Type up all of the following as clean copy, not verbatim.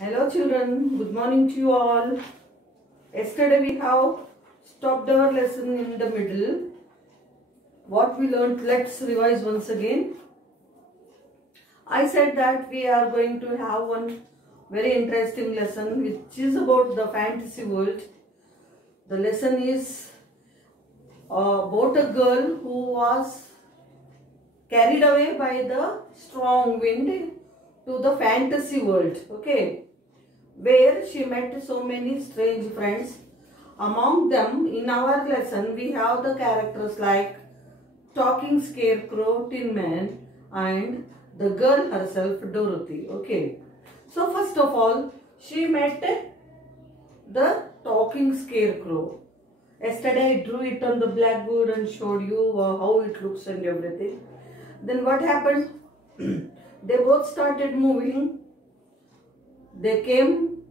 Hello children, good morning to you all. Yesterday we have stopped our lesson in the middle. What we learned, let's revise once again. I said that we are going to have one very interesting lesson which is about the fantasy world. The lesson is about a girl who was carried away by the strong wind to the fantasy world, okay, where she met so many strange friends. Among them, in our lesson, we have the characters like Talking Scarecrow, Tin Man, and the girl herself, Dorothy, okay. So first of all, she met the Talking Scarecrow. Yesterday I drew it on the blackboard and showed you how it looks and everything. Then what happened? They both started moving. They came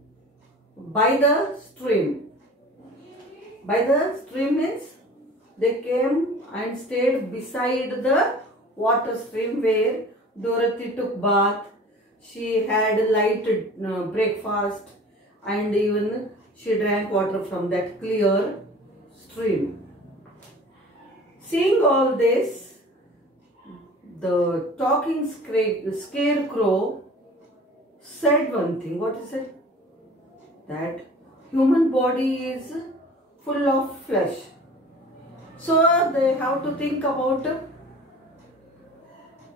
by the stream. By the stream means they came and stayed beside the water stream where Dorothy took bath. She had light breakfast and even she drank water from that clear stream. Seeing all this, the Talking Scarecrow said one thing. What is it? That human body is full of flesh. So they have to think about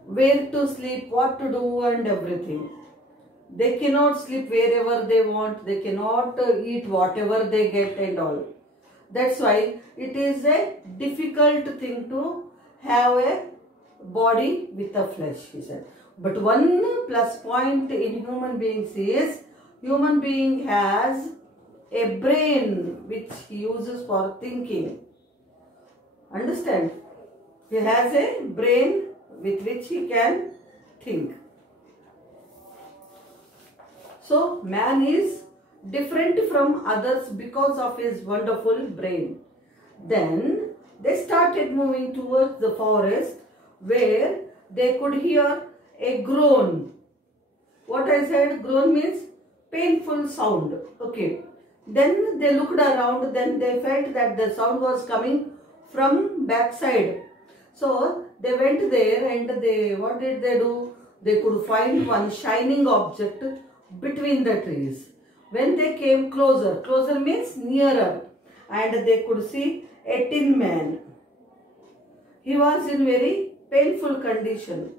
where to sleep, what to do and everything. They cannot sleep wherever they want. They cannot eat whatever they get and all. That's why it is a difficult thing to have a body with a flesh, he said. But one plus point in human beings is human being has a brain which he uses for thinking. Understand? He has a brain with which he can think. So man is different from others because of his wonderful brain. Then they started moving towards the forest where they could hear a groan. What I said, groan means painful sound. Okay. Then they looked around, then they felt that the sound was coming from backside. So they went there and what did they do? They could find one shining object between the trees. When they came closer, closer means nearer, and they could see a tin man. He was in very painful condition.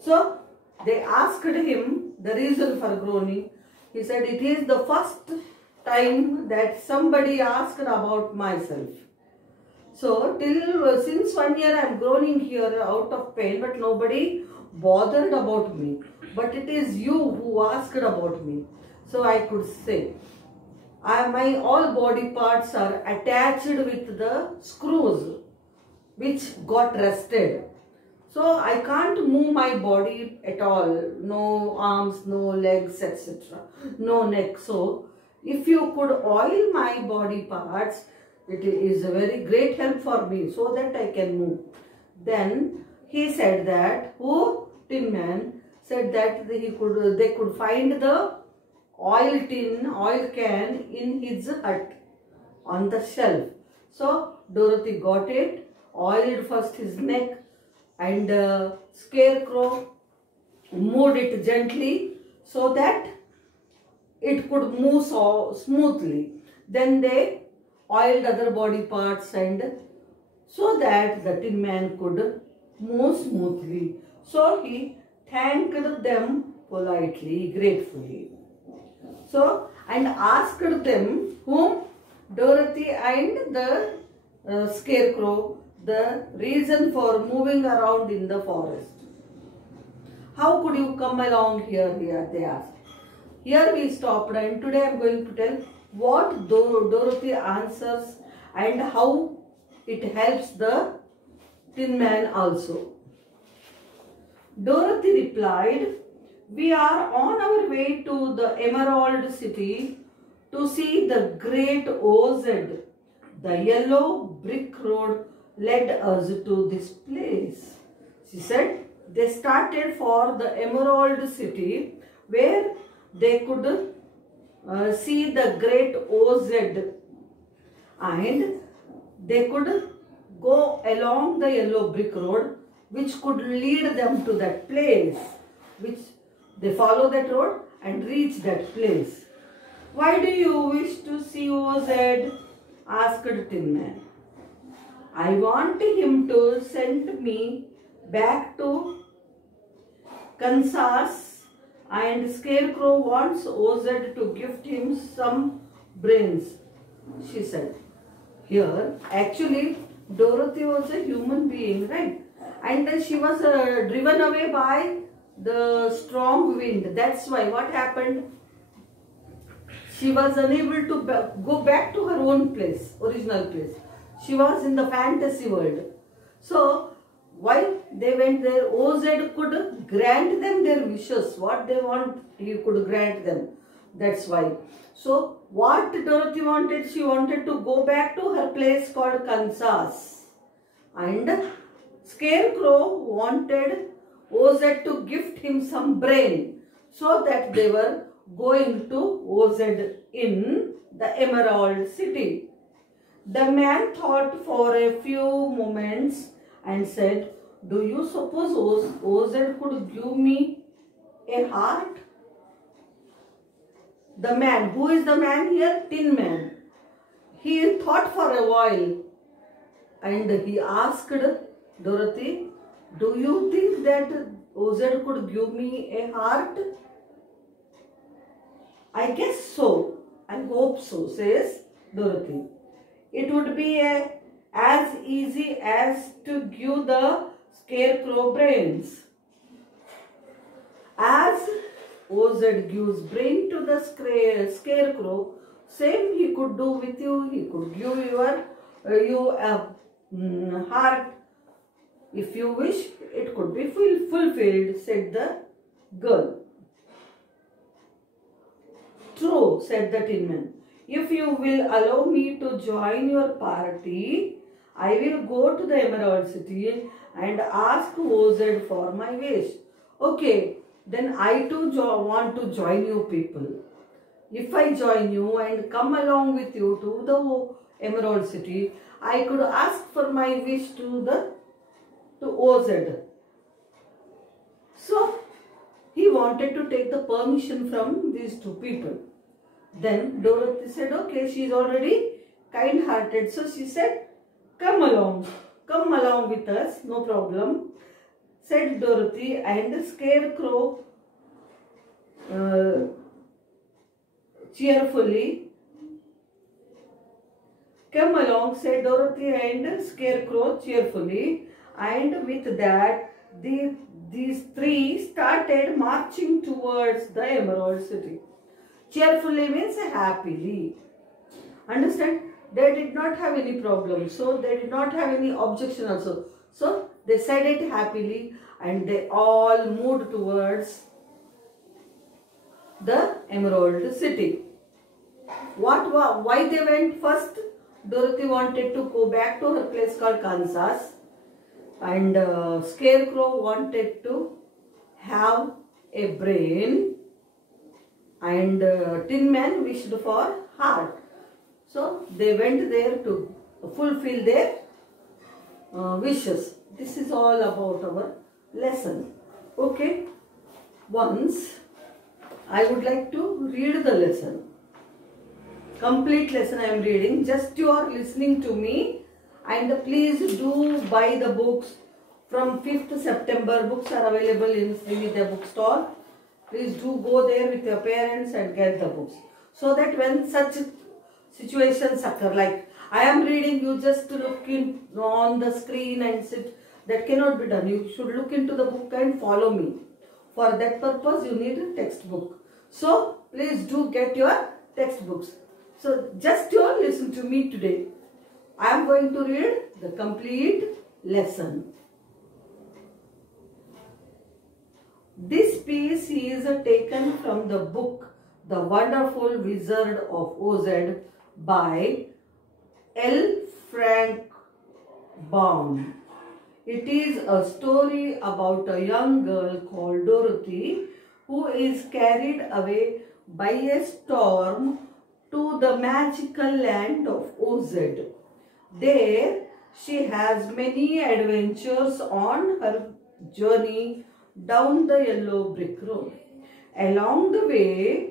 So they asked him the reason for groaning. He said, it is the first time that somebody asked about myself. So since 1 year I am groaning here out of pain, but nobody bothered about me. But it is you who asked about me. So I could say, my all body parts are attached with the screws which got rusted. So I can't move my body at all. No arms, no legs, etc. No neck. So if you could oil my body parts, it is a very great help for me so that I can move. Then he said that, Tin Man said that they could find the oil can in his hut on the shelf. So Dorothy got it, oiled first his neck, and Scarecrow moved it gently so that it could move so smoothly. Then they oiled other body parts and so that the Tin Man could move smoothly. So he thanked them politely, gratefully. So, and asked them, whom? Dorothy and the Scarecrow, the reason for moving around in the forest. How could you come along here, they asked. Here we stopped, and today I am going to tell what Dorothy answers and how it helps the Tin Man also. Dorothy replied, we are on our way to the Emerald City to see the great Oz. The yellow brick road led us to this place. She said, they started for the Emerald City, where they could see the great OZ, and they could go along the yellow brick road which could lead them to that place, which they follow that road and reach that place. Why do you wish to see OZ? Asked Tin Man. I want him to send me back to Kansas, and Scarecrow wants OZ to gift him some brains, she said. Here, actually, Dorothy was a human being, right? And she was driven away by the strong wind. That's why what happened? She was unable to go back to her own place, original place. She was in the fantasy world. So, while they went there, OZ could grant them their wishes. What they want, he could grant them. That's why. So, what Dorothy wanted? She wanted to go back to her place called Kansas. And Scarecrow wanted OZ to gift him some brain, so that they were going to OZ in the Emerald City. The man thought for a few moments and said, do you suppose OZ could give me a heart? The man, who is the man here? Tin Man. He thought for a while and he asked Dorothy, do you think that OZ could give me a heart? I guess so. I hope so, says Dorothy. It would be as easy as to give the Scarecrow brains. As OZ gives brain to the Scarecrow, same he could do with you. He could give you a heart. If you wish, it could be fulfilled, said the girl. True, said the Tin Man. If you will allow me to join your party, I will go to the Emerald City and ask OZ for my wish. Okay, then I too want to join you people. If I join you and come along with you to the Emerald City, I could ask for my wish to OZ. So, he wanted to take the permission from these two people. Then Dorothy said, okay, she is already kind-hearted. So she said, come along with us, no problem, said Dorothy. And Scarecrow cheerfully, come along, said Dorothy and Scarecrow cheerfully. And with that, these three started marching towards the Emerald City. Cheerfully means happily. Understand? They did not have any problem. So they did not have any objection also. So they said it happily and they all moved towards the Emerald City. Why they went first? Dorothy wanted to go back to her place called Kansas. And Scarecrow wanted to have a brain. And Tin Man wished for heart. So they went there to fulfill their wishes. This is all about our lesson. Okay. Once I would like to read the lesson. Complete lesson I am reading. Just you are listening to me. And please do buy the books. From 5th September, books are available in Srividya bookstall. Please do go there with your parents and get the books. So that when such situations occur, like I am reading, you just look in on the screen and sit. That cannot be done. You should look into the book and follow me. For that purpose, you need a textbook. So please do get your textbooks. So just you listen to me today. I am going to read the complete lesson. This piece is taken from the book The Wonderful Wizard of Oz by L. Frank Baum. It is a story about a young girl called Dorothy who is carried away by a storm to the magical land of Oz. There, she has many adventures on her journey down the yellow brick road. Along the way,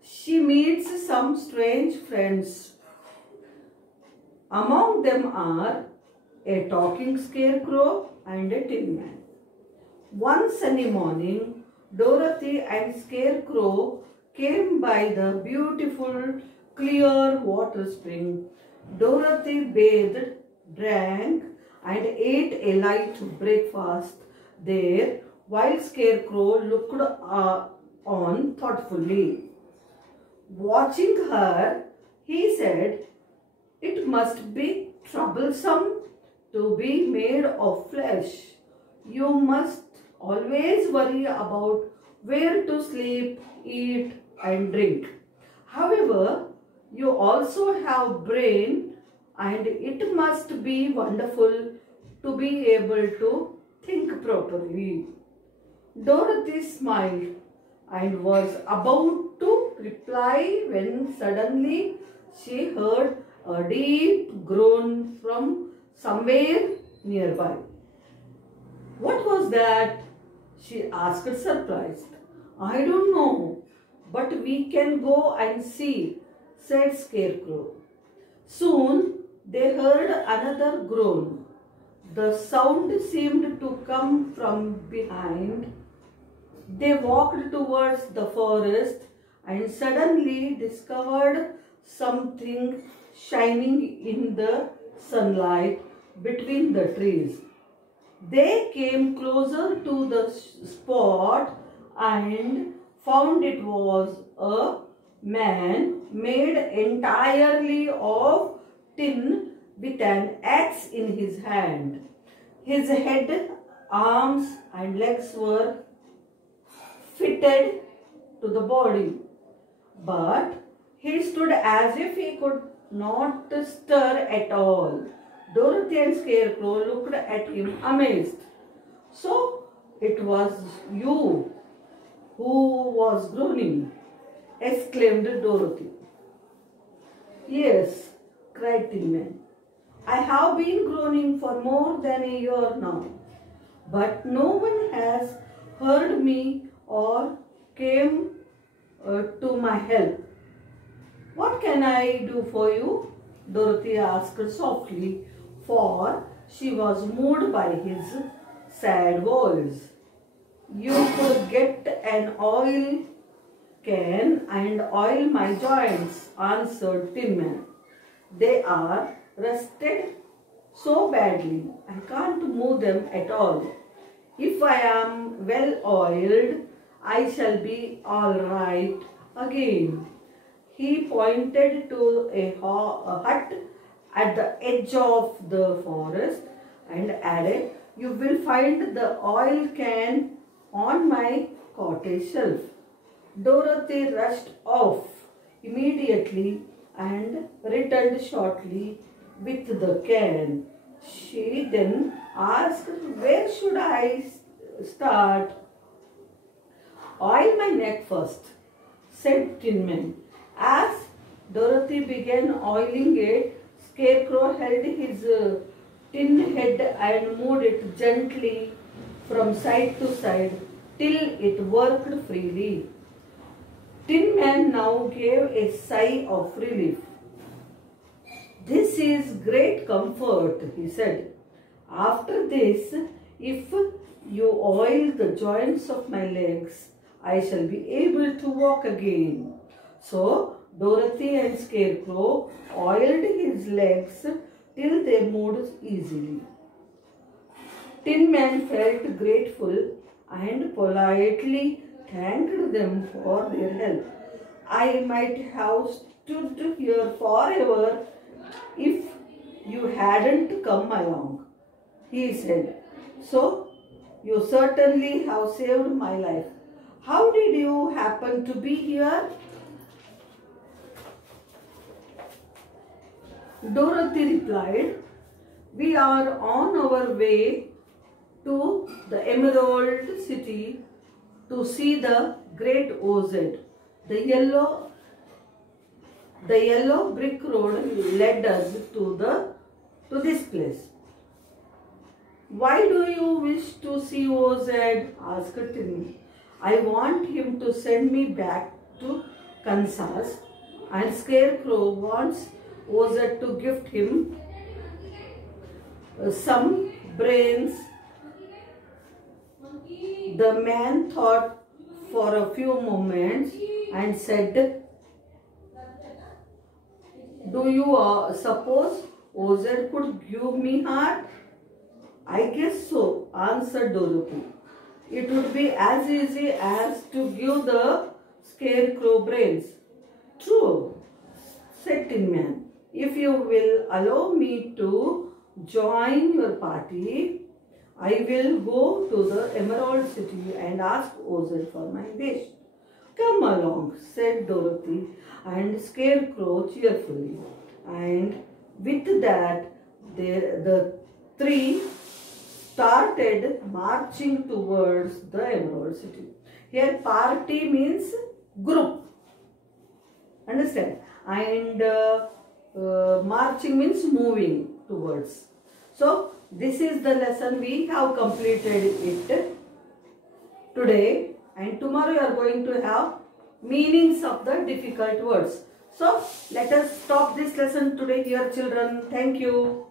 she meets some strange friends. Among them are a talking scarecrow and a tin man. One sunny morning, Dorothy and Scarecrow came by the beautiful clear water spring. Dorothy bathed, drank and ate a light breakfast there while Scarecrow looked on thoughtfully. Watching her, he said, "It must be troublesome to be made of flesh. You must always worry about where to sleep, eat and drink. However, you also have brain and it must be wonderful to be able to think properly." Dorothy smiled and was about to reply when suddenly she heard a deep groan from somewhere nearby. "What was that?" she asked, surprised. "I don't know, but we can go and see," said Scarecrow. Soon they heard another groan. The sound seemed to come from behind. They walked towards the forest and suddenly discovered something shining in the sunlight between the trees. They came closer to the spot and found it was a man made entirely of tin with an axe in his hand. His head, arms and legs were fitted to the body, but he stood as if he could not stir at all. Dorothy and Scarecrow looked at him amazed. "So it was you who was groaning?" exclaimed Dorothy. "Yes," cried Tin Man. "I have been groaning for more than a year now, but no one has heard me or came to my help. What can I do for you?" Dorothy asked softly, for she was moved by his sad voice. "You could get an oil can and oil my joints," answered Tin Man. "They are rusted so badly, I can't move them at all. If I am well oiled, I shall be all right again." He pointed to a hut at the edge of the forest and added, "You will find the oil can on my cottage shelf." Dorothy rushed off immediately and returned shortly with the can. She then asked, "Where should I start?" "Oil my neck first," said Tin Man. As Dorothy began oiling it, Scarecrow held his tin head and moved it gently from side to side till it worked freely. Tin Man now gave a sigh of relief. "This is great comfort," he said. "After this, if you oil the joints of my legs, I shall be able to walk again." So Dorothy and Scarecrow oiled his legs till they moved easily. Tin Man felt grateful and politely thanked them for their help. "I might have stood here forever if you hadn't come along," he said. "So you certainly have saved my life. How did you happen to be here?" Dorothy replied, "We are on our way to the Emerald City to see the great OZ. The yellow brick road led us to this place. Why do you wish to see OZ? Asked Tinny. I want him to send me back to Kansas, and Scarecrow wants OZ to gift him some brains. The man thought for a few moments and said, do you suppose OZ could give me heart? I guess so, answered Dorothy. It would be as easy as to give the Scarecrow brains. True, said Tin Man. If you will allow me to join your party, I will go to the Emerald City and ask OZ for my wish. Come along, said Dorothy and Scarecrow cheerfully. And with that, the three started marching towards the Emerald City. Here, party means group. Understand? And marching means moving towards. So, this is the lesson. We have completed it today, and tomorrow you are going to have meanings of the difficult words. So, let us stop this lesson today here, children. Thank you.